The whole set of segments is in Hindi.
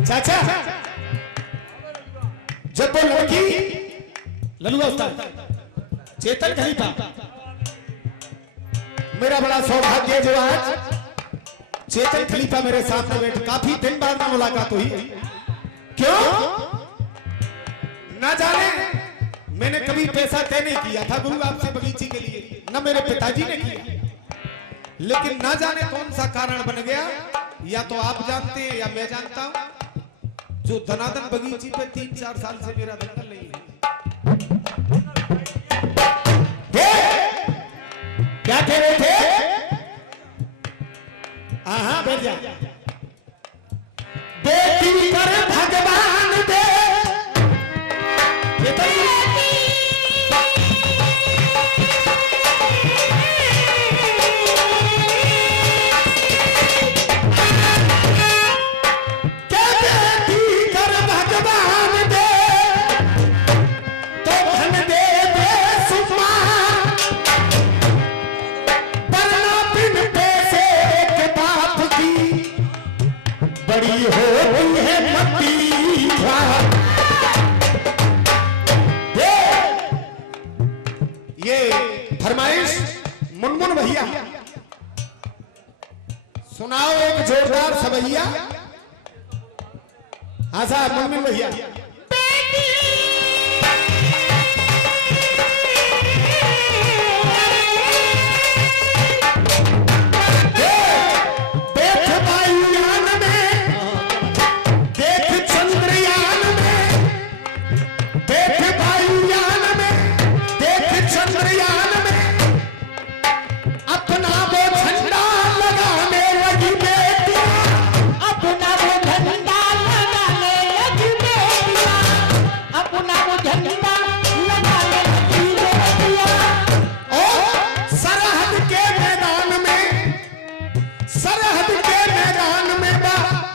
चाचा जब वो लड़की लल्लू उस्ताद चेतन खलीफा, मेरा बड़ा सौभाग्य जो आज चेतन खलीफा मेरे सामने बैठ, काफी दिन बाद मुलाकात हुई। क्यों ना जाने मैंने कभी पैसा तय नहीं किया था गुरु आपसे बगीचे के लिए, न मेरे पिताजी ने किया, लेकिन ना जाने कौन सा कारण बन गया, या तो आप जानते हैं या मैं जानता हूं, जो धनादन बगीचे पे 3-4 साल से मेरा दखल नहीं है। क्या कह रहे थे? हाँ बैठ जा। बेटी पर भगवान दे फरमाइश मुनमुन भैया सुनाओ एक जोरदार सवैया। हाँ साहब मुनमुन भैया।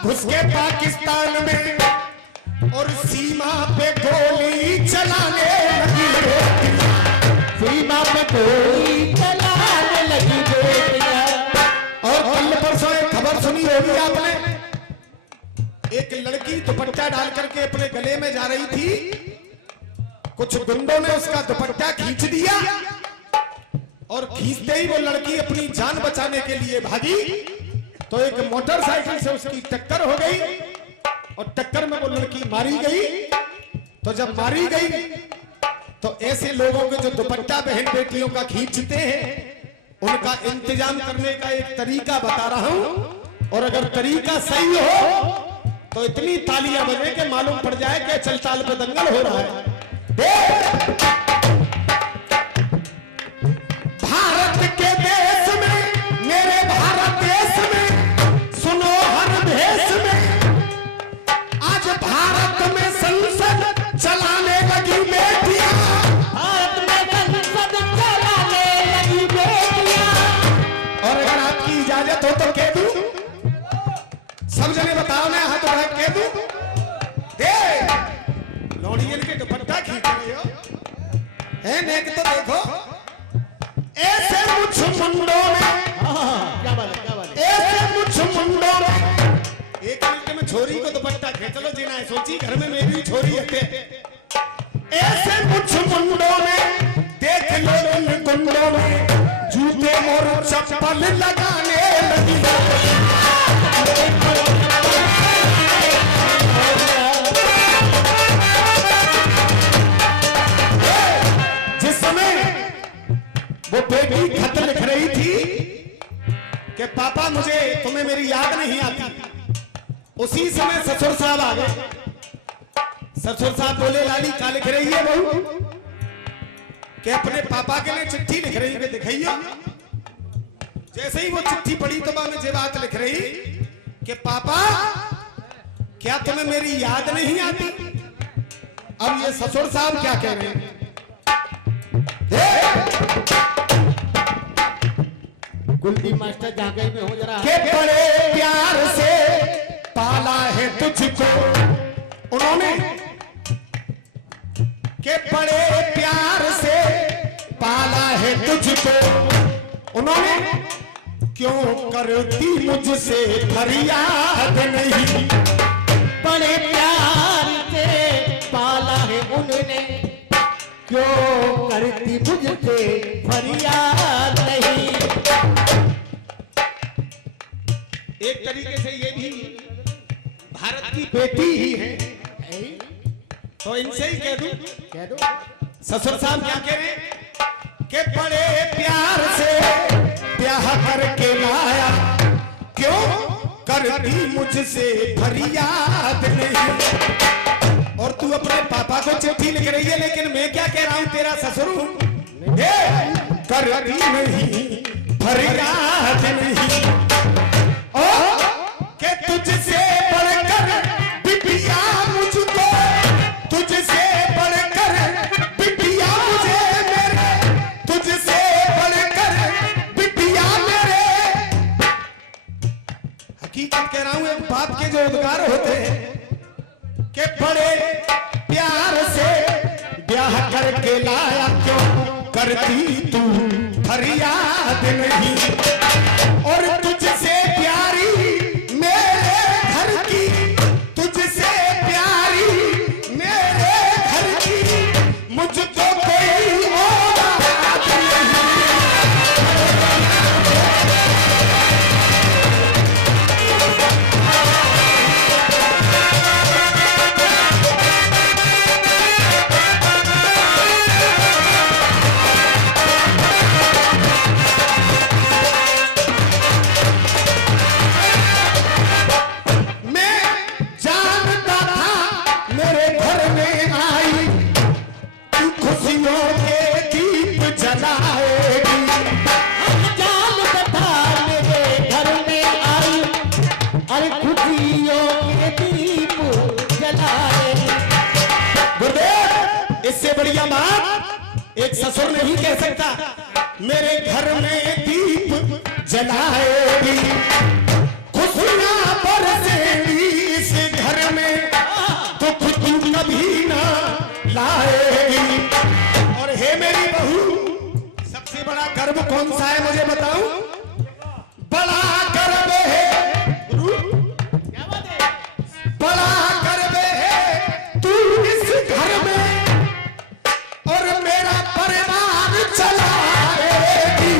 उसके पाकिस्तान में और सीमा पे गोली चलाने लगी, सीमा पे गोली चलाने लगी बेटियां। और कल परसों एक खबर सुनी होगी आपने, एक लड़की दुपट्टा डाल करके अपने गले में जा रही थी, कुछ गुंडों ने उसका दुपट्टा खींच दिया और खींचते ही वो लड़की अपनी जान बचाने के लिए भागी तो एक मोटरसाइकिल से उसकी टक्कर हो गई और टक्कर में वो लड़की मारी गई। तो जब मारी गई तो ऐसे लोगों के जो दुपट्टा बहन बेटियों का खींचते हैं उनका इंतजाम करने का एक तरीका बता रहा हूं, और अगर तरीका सही हो तो इतनी तालियां बजे कि मालूम पड़ जाए कि चलताल पे दंगल हो रहा है। भारत के देश में, मेरे भारत देश में, सुनो हर देश में आज भारत में संसद चलाने लगी बेटियां, भारत में संसद चलाने लगी बेटियां। और अगर आपकी इजाजत हो तो कह दूं, सब जने बताओ ना, हाथ उठा कह दूं, दे लौड़ियन के दुपट्टा खींच रहे हो है, नेक तो देखो ऐसे मुझ मुंडों में, क्या बात है, क्या बात है, ऐसे मुझ मुंडों में एक मिनट में छोरी को दुपट्टा खींच लो जीना है, सोची घर में मेरी छोरी है, ऐसे मुझ मुंडों में देख लो इन गुंडों में जूते और चप्पल लगाने लगी। जिस समय वो बेटी खत लिख रही थी कि पापा मुझे तुम्हें मेरी याद नहीं आती, उसी समय ससुर साहब आ गए। ससुर साहब बोले लाली क्या लिख रही है बहू? कि अपने पापा के लिए चिट्ठी लिख रही है, दिखाइए। जैसे ही वो चिट्ठी पढ़ी तो मैं जे बात लिख रही कि पापा क्या तुम्हें मेरी याद नहीं आती। अब ये ससुर साहब क्या कह रहे हैं, कुलदीप मास्टर जागई में हो जरा, के बड़े प्यार से पाला है तुझको उन्होंने, के बड़े प्यार से पाला है तुझको उन्होंने, क्यों करती मुझसे फरियाद नहीं। बड़े क्यों करती मुझसे फरियाद नहीं। एक तरीके से ये भी भारत की बेटी ही है, तो इनसे ही कह दूं। कह दो। ससुर साहब क्या कह रहे हैं कि बड़े प्यार से ब्याह करके लाया, क्यों करती मुझसे फरियाद नहीं। और तू अपने पापा को चिट्ठी लिख रही है, लेकिन मैं क्या कह रहा हूं, तेरा ससुर हूं, करती नहीं फरियाद नहीं। और कि तुझसे बढ़कर बिटिया मुझको, तुझसे बढ़कर बिटिया मुझे मेरे, तुझसे बढ़कर बिटिया मेरे। हकीकत कह रहा हूं, एक बाप के जो उद्गार होते हैं कि बड़े प्यार से ब्याह करके लाया, क्यों करती तू फरियाद नहीं। और तुझसे प्यारी मेरे घर की, तुझसे प्यारी मेरे घर की मुझको कोई औलाद नहीं। मैं जानता था मेरे घर में आई तू खुशियों के दीप जलाएगी। जानता था मेरे घर में आई, अरे खुशियों के दीप जलाए। गुरुदेव, इससे बढ़िया बात एक ससुर नहीं कह सकता, मेरे घर में दीप जलाएगी, खुशियां बरसेगी इस घर में, दुख तू कभी ना लाएगी। और हे मेरी बहू, सबसे बड़ा गर्व कौन सा है मुझे बताऊं? बड़ा गर्व है गुरु, बड़ा गर्व है तू इस घर में, और मेरा परिवार चलाएगी।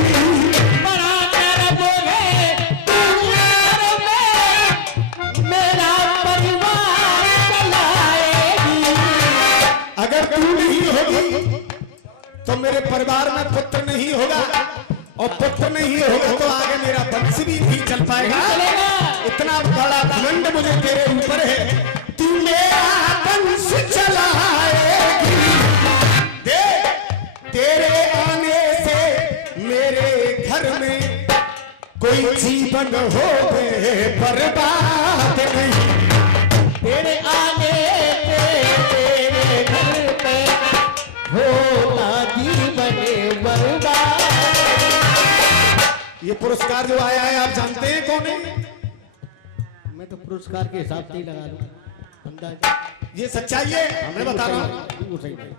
बड़ा गर्व है तू घर में, मेरा परिवार चलाएगी। अगर तू नहीं होगी तो मेरे परिवार में पुत्र नहीं होगा, और पुत्र नहीं होगा तो आगे मेरा वंश भी नहीं चल पाएगा। इतना बड़ा घमंड मुझे तेरे ऊपर है, तू मेरा वंश चलाएगी। तेरे आने से मेरे घर में कोई जीवन हो गए बर्बाद नहीं। तेरे आने से तेरे घर पे होता जीवन बर्बाद। ये पुरस्कार जो आया है आप जानते हैं कौन है? मैं तो पुरस्कार के हिसाब से ही लगा दूं अंदाज। ये सच्चाई है, मैं बता रहा हूं। वो सही नहीं।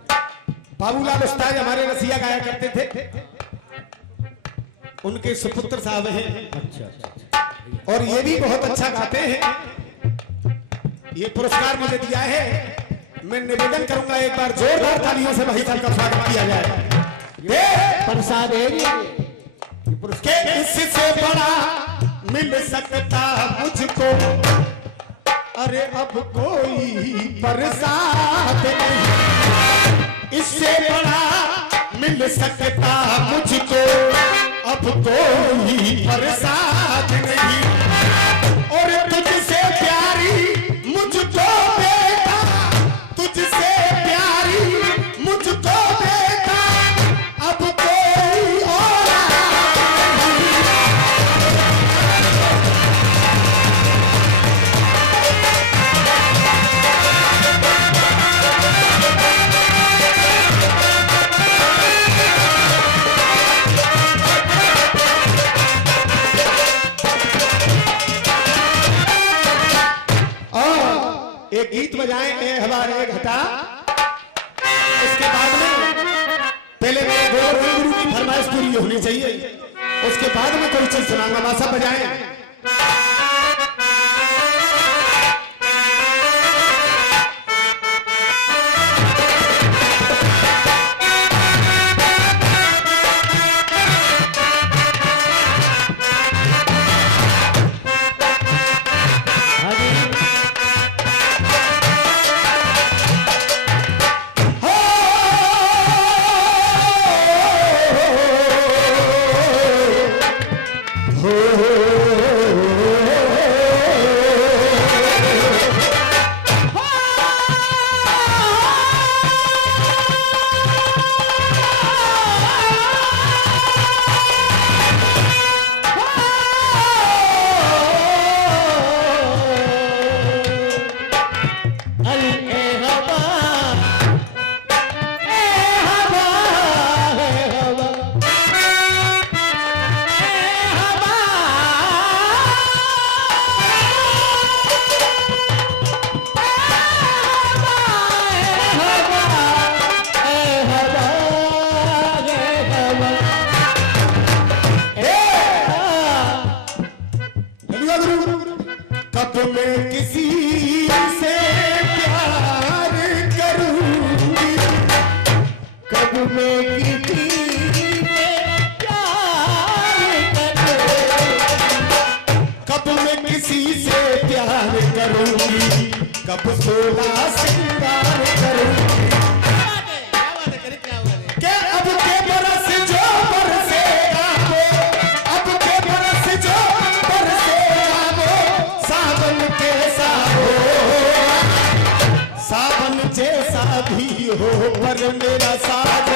बाबूलाल उस्ताद हमारे रसिया गाया करते थे, उनके सुपुत्र साहब हैं, अच्छा। और ये भी बहुत अच्छा गाते हैं। ये पुरस्कार मुझे दिया है, मैं निवेदन करूंगा एक बार जोरदार तालियों से भाई साहब का स्वागत किया जाए। प्रसाद है ये पुरस्कार। के इससे बड़ा मिल सकता मुझको, अरे अब कोई प्रसाद नहीं। इससे बड़ा मिल सकता मुझको, अब कोई प्रसाद नहीं। और तुझसे प्यारी मुझको बेटा, तुझसे प्यारी मुझको बेटा, अब कोई और एक गीत बजाएं, ए हमारे घटा। उसके बाद में पहले मेरे गोवर्धन गुरु की फरमाइश पूरी होनी चाहिए, उसके बाद में कोई चीज सुनाऊंगा। मासा बजाएं। अली ए हवा ए हवा ए हवा कब मैं किसी से प्यार करूंगी, कब मैं किसी से प्यार करूं, कब मैं किसी से प्यार करूंगी, कब सोला सिंगार करूंगी। के अब के बरस जो बरसेगा वो, अब के बरस जो बरसेगा वो, सावन कैसा हो, सावन जैसा भी हो पर मेरा साथ